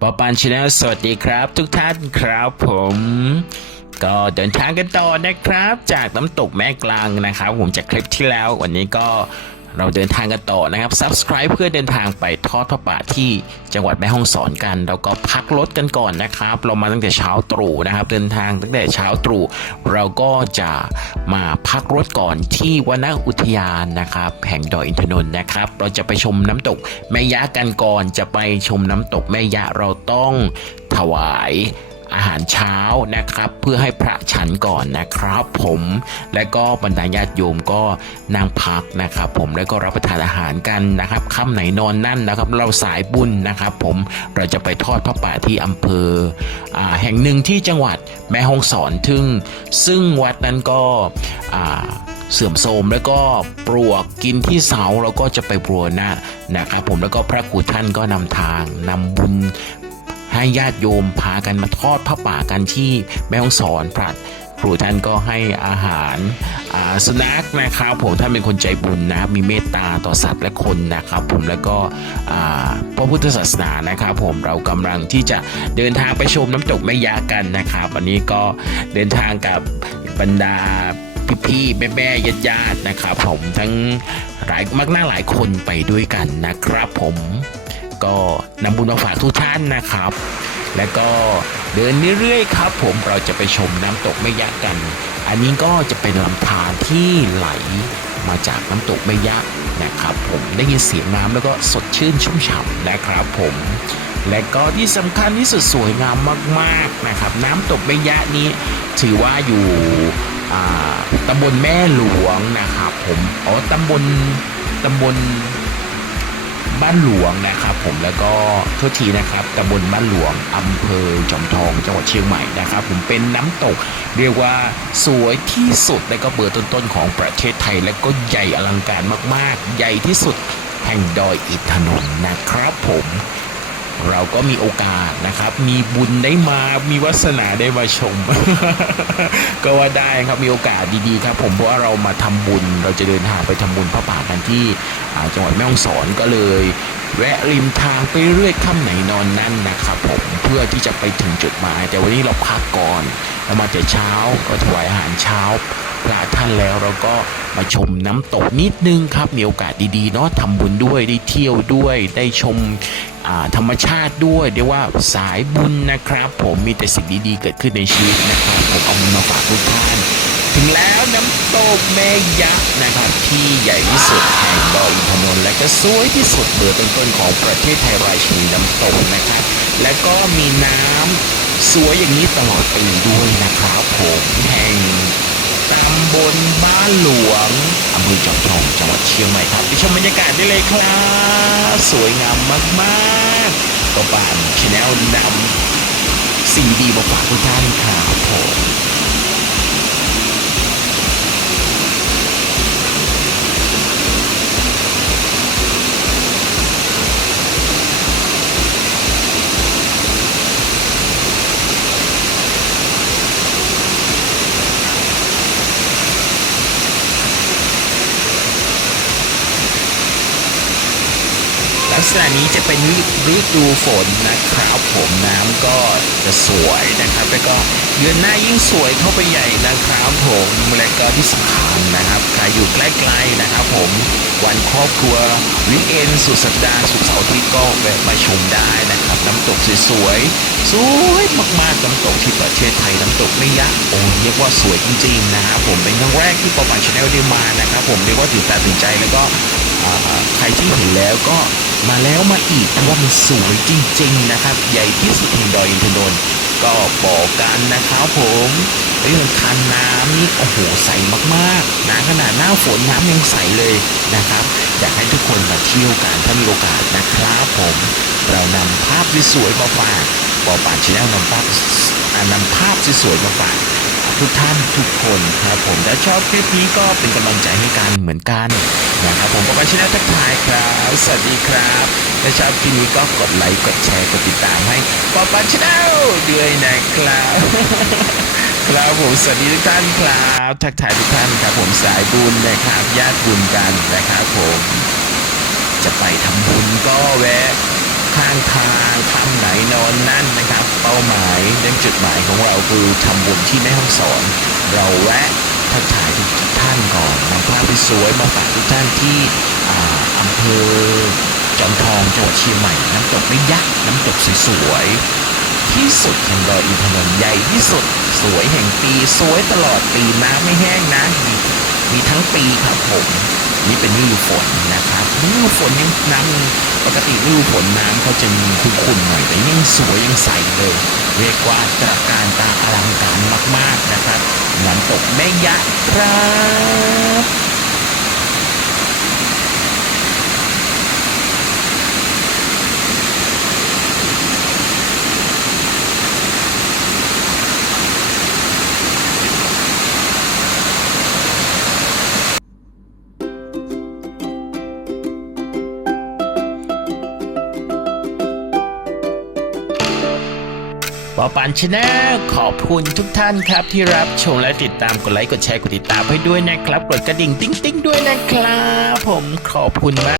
ปอปันชาแนลสวัสดีครับ ทุกท่านครับผม ก็เดินทางกันต่อนะครับ จากน้ำตกแม่กลางนะครับ ผมจากคลิปที่แล้ววันนี้ก็ เราเดินทางกันต่อนะครับ Subscribe เพื่อเดินทางไปทอดพระป่าที่จังหวัดแม่ฮ่องสอนกัน แล้วก็พักรถกันก่อนนะครับ เรามาตั้งแต่เช้าตรู่นะครับ เดินทางตั้งแต่เช้าตรู่เราก็จะมาพักรถก่อนที่วนอุทยานนะครับ แห่งดอยอินทนนท์นะครับ เราจะไปชมน้ำตกแม่ยะกันก่อน จะไปชมน้ำตกแม่ยะเราต้องถวาย อาหารเช้านะครับ เพื่อให้พระฉันก่อนนะครับ ผมและก็บรรดาญาติโยมก็นั่งพักนะครับ ผมแล้วก็รับประทานอาหารกันนะครับค่ำไหนนอนนั่นนะครับ เราสายบุญนะครับ ผมเราจะไปทอดพระป่าที่อำเภออแห่งหนึ่งที่จังหวัดแม่ฮ่องสอนทึ่งซึ่งวัดนั้นก็เสื่อมโทรมแล้วก็ปลวกกินที่เสาเราก็จะไปบรวนะนะครับ ผมแล้วก็พระครูท่านก็นำทางนำบุญ ให้ญาติโยมพากันมาทอดพระป่ากันที่แม่ฮ่องสอนพระครูท่านก็ให้อาหาราสุนัขนะครับผมท่านเป็นคนใจบุญนะมีเมตตาต่อสัตว์และคนนะครับผมแล้วก็พระพุทธศาสนานะครับผมเรากำลังที่จะเดินทางไปชมน้ำตกแม่ยากันนะครับวันนี้ก็เดินทางกับบรรดาพี่ๆแม่ๆญาติๆนะครับผมทั้งหลายมากหน้าหลายคนไปด้วยกันนะครับผม ก็นำบุญมาฝากทุกท่านนะครับ แล้วก็เดินเรื่อยๆครับ ผมเราจะไปชมน้ำตกแม่ยะกัน อันนี้ก็จะเป็นลำธารที่ไหลมาจากน้ำตกแม่ยะนะครับ ผมได้ยินเสียงน้ำแล้วก็สดชื่นชุ่มฉ่ำนะครับผมและก็ที่สำคัญที่สุดสวยงามมากๆนะครับ น้ำตกแม่ยะนี้ถือว่าอยู่ตำบลแม่หลวงนะครับ ผมอ๋อตำบลตำบล บ้านหลวงนะครับผมแล้วก็โทษทีนะครับตำบลบ้านหลวงอำเภอจอมทองจังหวัดเชียงใหม่นะครับ ผมเป็นน้ำตก เรียกว่าสวยที่สุดและก็เบอร์ต้นๆของประเทศไทย และก็ใหญ่อลังการมากๆ ใหญ่ที่สุดแห่งดอยอินทนนท์นะครับผม เราก็มีโอกาสนะครับ มีบุญได้มามีวาสนาได้มาชม ก็ว่าได้ครับมีโอกาสดีๆครับ ผมเพราะว่าเรามาทำบุญ เราจะเดินทางไปทำบุญพระป่ากันที่จังหวัดแม่ฮ่องสอนก็เลยแวะริมทางไปเรื่อยค่ำไหนนอนนั่นนะครับผมเพื่อที่จะไปถึงจุดหมาย แต่วันนี้เราพักก่อนเรามาแต่เช้าก็ถวายอาหารเช้าพระท่านแล้วเราก็มาชมน้ำตกนิดนึงครับ มีโอกาสดีๆเนาะทำบุญด้วยได้เที่ยวด้วยได้ชม ธรรมชาติด้วยเรียกว่าสายบุญนะครับ ผมมีแต่สิ่งดีๆเกิดขึ้นในชีวิตนะครับผมเอามันมาฝากทุกท่านถึงแล้วน้ำตกแม่ยะนะครับ ที่ใหญ่ที่สุดแห่งดอยอินทนนท์และก็สวยที่สุดเบอร์ต้นๆของประเทศไทยรายชินีน้ำตกนะครับ และก็มีน้ำสวยอย่างนี้ตลอดปีด้วยนะครับผมแห่ง ตำบลบ้านหลวงอำเภอจอมทองจังหวัดเชียงใหม่ครับไปชมบรรยากาศได้เลยครับ สวยงามมากๆก็ปานชแนลนำสิ่งดีมาฝากทุกท่านครับผม กษณะนี้จะเป็นฤดูฝนนะครับผมน้ำก็จะสวยนะครับแล้วก็เดือนหน้ายิ่งสวยเข้าไปใหญ่นะครับผมและก็ที่สำคัญนะครับใครอยู่ใกล้ๆนะครับผมวันครอบครัววิกเอนสุดสัปดาห์สุดเสาร์อาทิตย์ก็แวะมาชมได้นะครับ น้ำตกสวยๆสวยมากๆน้ำตกที่ประเทศไทยน้ำตกไม่ยักษ์โอ้เรียกว่าสวยจริงๆนะครับผมเป็นครั้งแรกที่ปอปันชาแนลได้มานะครับผมเรียกว่าตื่นตาตื่นใจแล้วก็ ใครที่เห็นแล้วก็มาแล้วมาอีกเพราะว่ามันสวยจริง ๆ นะครับ ใหญ่ที่สุดแห่งดอยอินทนนท์ก็บอกกันนะครับผมเรื่องคันน้ำนี่โอ้โหใสมากๆนะขนาดหน้าฝนน้ำยังใสเลยนะครับ อยากให้ทุกคนมาเที่ยวกันถ้ามีโอกาสนะครับผม เรานำภาพสวยๆมาฝากบอป่านชแนลนำภาพอ่านำภาพสวยๆมาฝากทุกท่านทุกคนครับผมถ้าชอบคลิปนี้ก็เป็นกำลังใจให้กันเหมือนกัน นะครับผมประกันชนะทักทายครับ สวัสดีครับถ้าชอบคลิปนี้ก็กดไลค์กดแชร์กดติดตามให้ปอปันชาแนลด้วยนะครับครับผมสวัสดีทุกท่านครับทักทายทุกท่านครับผมสายบุญนะครับญาติบุญกันนะครับผม จะไปทำบุญก็แวะข้างทางทำไหนนอนนั่นนะครับ เป้าหมายเรื่องจุดหมายของเราคือทำบุญที่แม่ห้องสอน เราแวะ ทักทายทุกท่านก่อนนำภาพสวยมาฝากทุกท่านที่อ่าอำเภอจอมทองจังหวัดเชียงใหม่ น้ำตกไม่ยักษ์น้ำตกสวยๆที่สุดแห่งดอยอินทนนท์ใหญ่ที่สุด สวยแห่งปีสวยตลอดปีน้ำไม่แห้งนะมีมีทั้งปีครับผม นี่เป็นฤดูฝนนะครับ ฤดูฝนยังน้ำปกติฤดูฝนน้ำเขาจะมีขุ่นๆหน่อยแต่ยังสวยยังใสเลย เรียกว่าตระการตาอลังการมากๆนะครับน้ำตกแม่ยะครับ ปอปันชาแนลขอบคุณทุกท่านครับ ที่รับชมและติดตามกดไลค์กดแชร์กดติดตามให้ด้วยนะครับ กดกระดิ่งติ๊งติ๊งด้วยนะครับ ผมขอบคุณมาก